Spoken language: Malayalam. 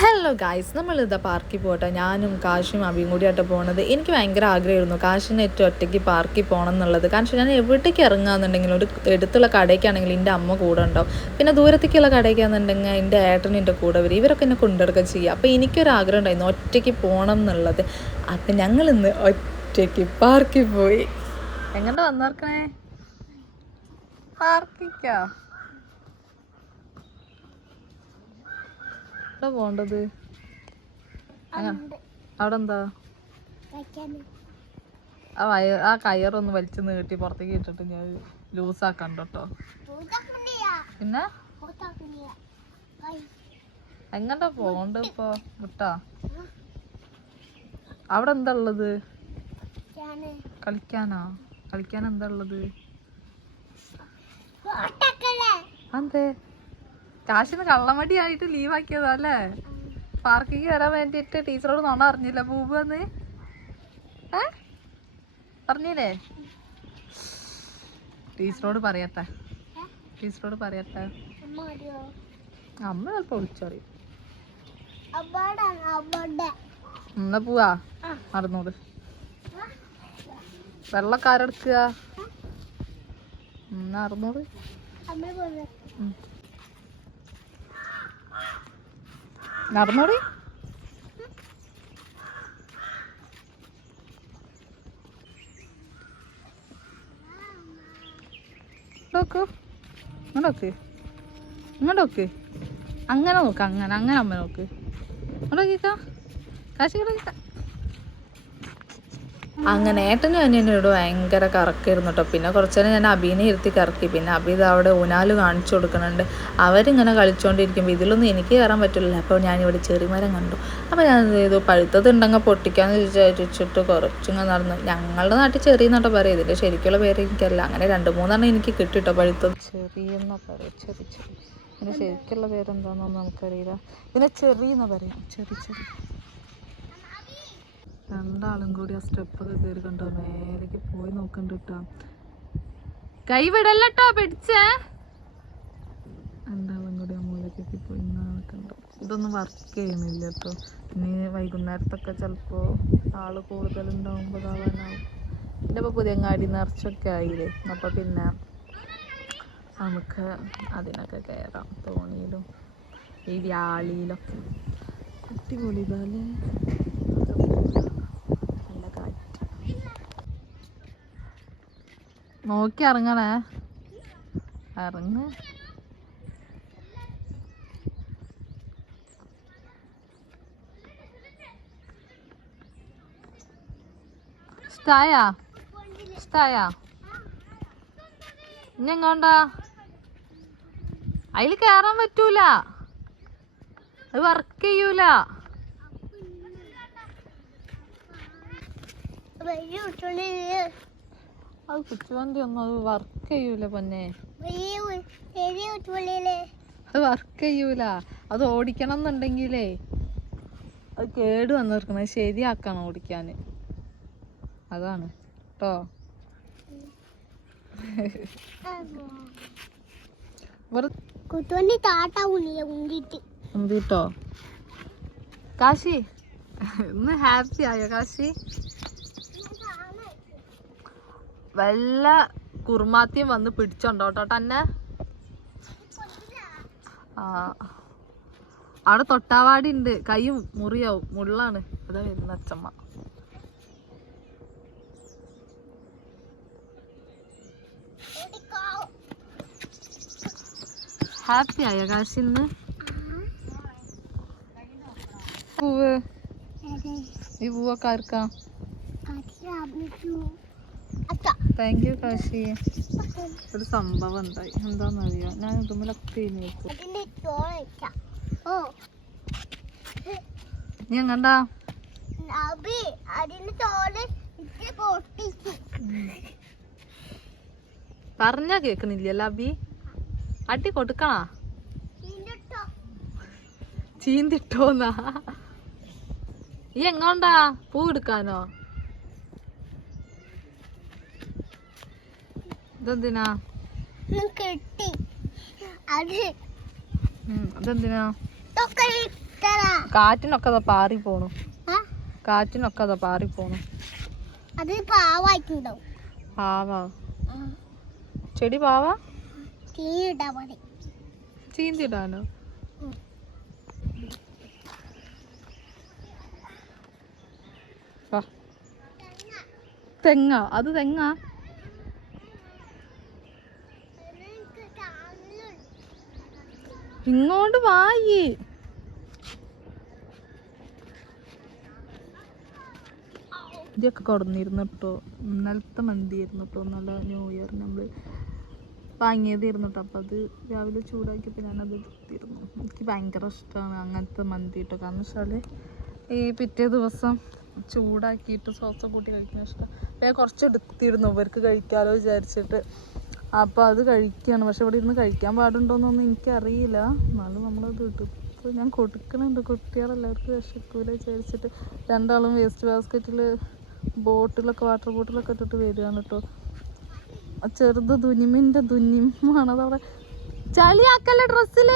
ഹലോ ഗായ്സ്, നമ്മളിതാ പാർക്കിൽ പോകട്ടെ. ഞാനും കാശും അബിയും കൂടിയായിട്ട് പോകുന്നത്. എനിക്ക് ഭയങ്കര ആഗ്രഹമായിരുന്നു കാശിന് ഏറ്റവും ഒറ്റയ്ക്ക് പാർക്കിൽ പോകണം എന്നുള്ളത്. കാരണം ഞാൻ എവിടേക്ക് ഇറങ്ങുകയെന്നുണ്ടെങ്കിലും ഒരു എടുത്തുള്ള കടയ്ക്കാണെങ്കിൽ എൻ്റെ അമ്മ കൂടെ ഉണ്ടാവും. പിന്നെ ദൂരത്തേക്കുള്ള കടയ്ക്കാണെന്നുണ്ടെങ്കിൽ എൻ്റെ ഏട്ടനും എൻ്റെ കൂടെ വരും. ഇവരൊക്കെ എന്നെ കൊണ്ടെടുക്കുക ചെയ്യുക. അപ്പോൾ എനിക്കൊരാഗ്രഹം ഉണ്ടായിരുന്നു ഒറ്റയ്ക്ക് പോകണം എന്നുള്ളത്. അപ്പം ഞങ്ങളിന്ന് ഒറ്റയ്ക്ക് പാർക്കിൽ പോയി. എങ്ങോട്ട് വന്നേർക്കണേ? പാർക്കിക്കാ പോണ്ടത്? അവിടെ എന്താ ആ കയറൊന്ന് വലിച്ചു നീട്ടി പുറത്തേക്ക് ഇട്ടിട്ട് ഞാൻ ലൂസാക്കാൻ കേട്ടോ. പിന്നെ എങ്ങട്ടാ പോണ്ട ഇപ്പൊ? വിട്ടാ അവിടെ എന്താ ഉള്ളത്? കളിക്കാൻ എന്താ ഉള്ളത്? അതെ, കാശിന് കള്ളമടിയായിട്ട് ലീവാക്കിയതാ അല്ലേ? പാർക്കിക്ക് വരാൻ വേണ്ടിയിട്ട് ടീച്ചറോട് നോണ അറിഞ്ഞില്ല പൂവെന്ന്. പറഞ്ഞില്ലേ? ടീച്ചറോട് പറയട്ടെ. അമ്മ ചിലപ്പോ വിളിച്ചറിയും. എന്നാ പോവാ? മറന്നോട്. വെള്ളക്കാരെടുക്കുക എന്നാ അറിഞ്ഞോട്. നടന്നോടി. ഇങ്ങോട്ടോക്ക്. അങ്ങനെ നോക്ക്. അങ്ങനെ അമ്മ നോക്ക്. ഇങ്ങോട്ടോക്കിക്കാ. കാശി ഇങ്ങോട്ടോക്കിക്കാ. അങ്ങനെ ഏട്ടനും അനിയനോട് ഭയങ്കര കറക്കായിരുന്നു കേട്ടോ. പിന്നെ കുറച്ച് നേരം ഞാൻ അബീനെ ഇരുത്തി കറക്കി. പിന്നെ അബി ഇത് അവിടെ ഊനാല് കാണിച്ചു കൊടുക്കുന്നുണ്ട്. അവരിങ്ങനെ കളിച്ചുകൊണ്ടിരിക്കുമ്പോൾ ഇതിലൊന്നും എനിക്ക് കയറാൻ പറ്റില്ല. അപ്പോൾ ഞാനിവിടെ ചെറിമരം കണ്ടു. അപ്പോൾ ഞാൻ എന്ത് ചെയ്തു, പഴുത്തത് ഉണ്ടെങ്കിൽ പൊട്ടിക്കാന്ന് വിചാരിച്ചിട്ട് കുറച്ചിങ്ങനെ നടന്നു. ഞങ്ങളുടെ നാട്ടിൽ ചെറിയെന്നോട്ടോ പറയും, ഇതിൻ്റെ ശരിക്കുള്ള പേര് എനിക്കല്ല. അങ്ങനെ 2-3 എനിക്ക് കിട്ടിട്ടോ പഴുത്തത്. ചെറിയെന്നാ പറയാം. ചെറി ഇതിൻ്റെ ശരിക്കുള്ള പേരെന്താണെന്നൊന്നും നമുക്കറിയില്ല. ഇതിനെ ചെറിയെന്നാ പറയാം. ചെറി. രണ്ടാളും കൂടി ആ സ്റ്റെപ്പൊക്കെ കയറി കണ്ടോ നേരേക്ക് പോയി നോക്കണ്ട കേട്ടോ. കൈ വിടല്ലോ പിടിച്ചേ. രണ്ടാളും കൂടി ആ മൂലക്കൊക്കെ പോയി കണ്ടോ. ഇതൊന്നും വർക്ക് ചെയ്യുന്നില്ല കേട്ടോ. ഇനി വൈകുന്നേരത്തൊക്കെ ചിലപ്പോൾ ആള് കൂടുതലുണ്ടാവുമ്പോൾ ഇതാവാനാവും. പിന്നെ ഇപ്പോൾ പുതിയങ്ങാടി നിറച്ചൊക്കെ ആയില്ലേ. അപ്പോൾ പിന്നെ നമുക്ക് അതിനൊക്കെ കയറാം. തോണിയിലും ഈ വ്യാളിയിലൊക്കെ. അടിപൊളി ഇതല്ലേ. നോക്കി ഇറങ്ങണേ. ഇറങ്ങ്. ഇഷ്ടായാ? ഇനി എങ്ങോണ്ടാ? അതിൽ കയറാൻ പറ്റൂല. അത് വർക്ക് ചെയ്യൂല. അത് കുച്ചുവണ്ടി ഒന്നും അത് വർക്ക് ചെയ്യൂല പൊന്നെ. അത് വർക്ക് ചെയ്യൂല. അത് ഓടിക്കണം എന്നുണ്ടെങ്കിലേ അത് കേട് വന്നിരിക്കണ ശരിയാക്കണം ഓടിക്കാന്. അതാണ് കേട്ടോ. ഉണ്ടോ കാശി? ഇന്ന് ഹാപ്പി ആയോ കാശി? വല്ല കുറുമാത്തിയും വന്ന് പിടിച്ചോണ്ടോട്ടോ തന്നെ. അവിടെ തൊട്ടാവാടി ഉണ്ട്. കൈ മുറിയാവും. മുള്ളാണ്. അതാ വരുന്ന അച്ചമ്മ. ഹാപ്പി ആയോ കാശിന്ന്? പൂവ് ഈ പൂവൊക്കെ ആർക്കാ? Thank you Kashi. ഒരു സംഭവം ഉണ്ടായി. എന്താന്നറിയാം, ഞാൻ ഇതുമൊക്കെ നീ എങ്ങണ്ടാ? പറഞ്ഞാ കേക്കണില്ലല്ലോ അബി. അടി കൊടുക്കണ? ചീന്തിട്ടോന്നാ? ഈ എങ്ങോണ്ടാ? പൂ എടുക്കാനോ? ഇതെന്തിനാ? അതെന്തിനാ? കാറ്റിനൊക്കെ അതാ പാറി പോണു. കാറ്റിനൊക്കെ അതാ പാറി പോണു. പാവാ ചെടി പാവാ ചീന്തിടാനോ? തെങ്ങ? അത് തെങ്ങാ? ഇങ്ങോട്ട് വായി. ഇതൊക്കെ കൊടുന്നിരുന്നു കേട്ടോ. ഇന്നലത്തെ മന്തിയായിരുന്നു കേട്ടോ. നല്ല ന്യൂ ഇയർ നമ്മൾ വാങ്ങിയതായിരുന്നു കേട്ടോ. അപ്പം അത് രാവിലെ ചൂടാക്കിയപ്പോൾ ഞാനത് എടുത്തിരുന്നു. എനിക്ക് ഭയങ്കര ഇഷ്ടമാണ് അങ്ങനത്തെ മന്തി കേട്ടോ. കാരണം വെച്ചാൽ ഈ പിറ്റേ ദിവസം ചൂടാക്കിയിട്ട് സോസ് കൂട്ടി കഴിക്കാൻ ഇഷ്ടം. ഞാൻ കുറച്ച് എടുത്തിരുന്നു ഇവർക്ക് കഴിക്കാമല്ലോ വിചാരിച്ചിട്ട്. അപ്പോൾ അത് കഴിക്കുകയാണ്. പക്ഷെ ഇവിടെ ഇരുന്ന് കഴിക്കാൻ പാടുണ്ടോയെന്നൊന്നും എനിക്കറിയില്ല. എന്നാലും നമ്മളത് എടുത്ത് ഞാൻ കൊടുക്കുന്നുണ്ട്. കുട്ടികളെല്ലാവർക്കും വിശക്കൂല വിചാരിച്ചിട്ട്. രണ്ടാളും വേസ്റ്റ് ബാസ്ക്കറ്റിൽ ബോട്ടിലൊക്കെ വാട്ടർ ബോട്ടിലൊക്കെ ഇട്ടിട്ട് വരികയാണ് കേട്ടോ. ചെറുത് ദുനിമിൻ്റെ ദുനിമാണ് അതവിടെ. ചളിയാക്കല്ലേ ഡ്രസ്സിൽ.